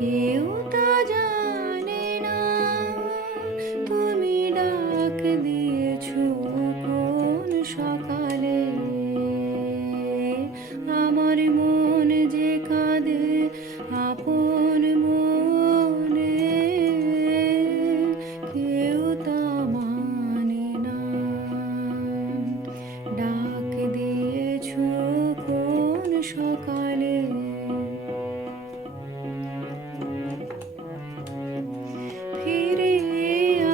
কেউ তা জানে না তুমি ডাক দিয়েছো কোন সকালে। আমার মন যে কাঁদে আপন মনে, কেউ তা মানে না। ডাক দিয়েছো কোন সকালে। ফিরে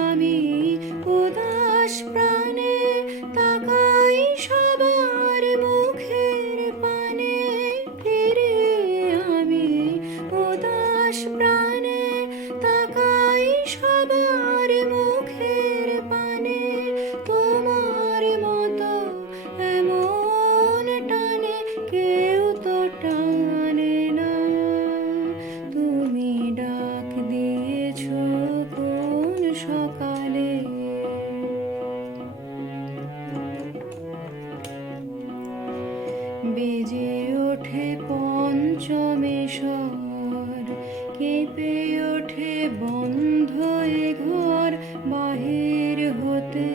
আমি উদাস প্রাণে তাকাই সবার মুখের পানে। ফিরে আমি উদাস প্রাণে তাকাই সবার মুখের পানে। তোমার মতো এমন টানে কেউ তো টানে না। তুমি ডাক দিয়েছো কোন সকালে। বেজে ওঠে পঞ্চমে স্বর, কেঁপে ওঠে বন্ধ এ ঘর। বাহির হতে